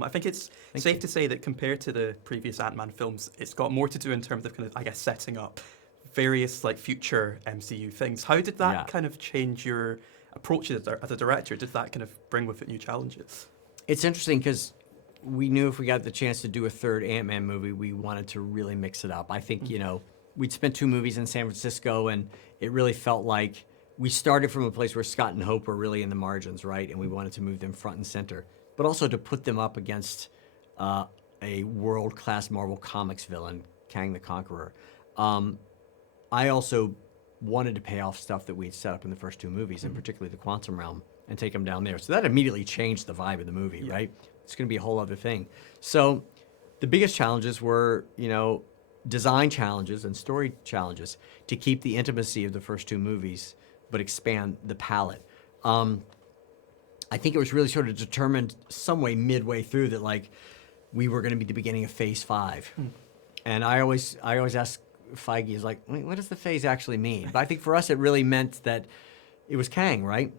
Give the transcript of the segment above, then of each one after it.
I think it's safe to say that compared to the previous Ant-Man films, it's got more to do in terms of kind of, I guess, setting up various like future MCU things. How did that kind of change your approach as a director? Did that kind of bring with it new challenges? It's interesting because we knew if we got the chance to do a third Ant-Man movie, we wanted to really mix it up. I think, we'd spent 2 movies in San Francisco, and it really felt like we started from a place where Scott and Hope were really in the margins, right? And we wanted to move them front and center, but also to put them up against a world-class Marvel Comics villain, Kang the Conqueror. I also wanted to pay off stuff that we had set up in the first 2 movies, and particularly the Quantum Realm, and take them down there. So that immediately changed the vibe of the movie, right? It's going to be a whole other thing. So the biggest challenges were, design challenges and story challenges to keep the intimacy of the first 2 movies, but expand the palette. I think it was really sort of determined some way midway through that like we were going to be the beginning of Phase 5. And I always ask Feige, is like, wait, what does the phase actually mean? But I think for us it really meant that it was Kang, right?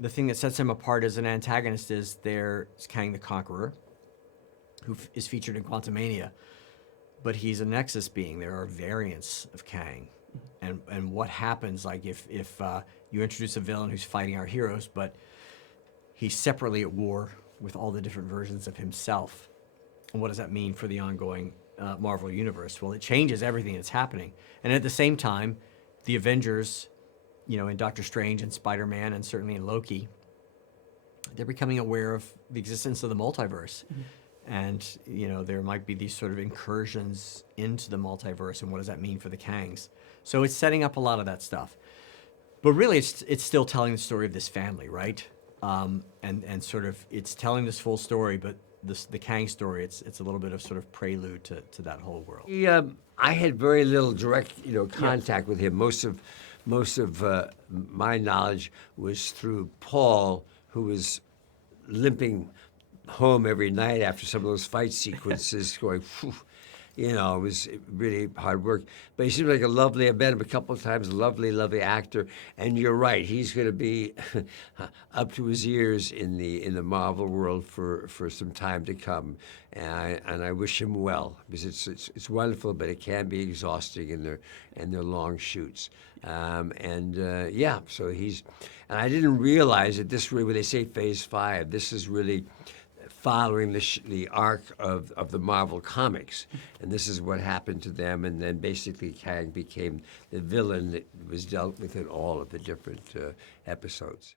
The thing that sets him apart as an antagonist is there's Kang the Conqueror, who is featured in Quantumania, but he's a Nexus being. There are variants of Kang. And what happens like if you introduce a villain who's fighting our heroes, but he's separately at war with all the different versions of himself. And what does that mean for the ongoing Marvel Universe? Well, it changes everything that's happening. And at the same time, the Avengers, in Doctor Strange and Spider-Man and certainly in Loki, they're becoming aware of the existence of the multiverse. And, there might be these sort of incursions into the multiverse, and what does that mean for the Kangs? So it's setting up a lot of that stuff. But really, it's still telling the story of this family, right? And sort of, it's telling this full story, but the Kang story, it's a little bit of sort of prelude to that whole world. I had very little direct, contact with him. Most of my knowledge was through Paul, who was limping home every night after some of those fight sequences, going, phew. It was really hard work. But he seemed like I met him a couple of times, lovely actor. And you're right, he's going to be up to his ears in the Marvel world for some time to come. And I wish him well, because it's wonderful, but it can be exhausting in their long shoots. So he's, and I didn't realize that this really, when they say Phase 5, this is really following the arc of the Marvel comics. And this is what happened to them, and then basically Kang became the villain that was dealt with in all of the different episodes.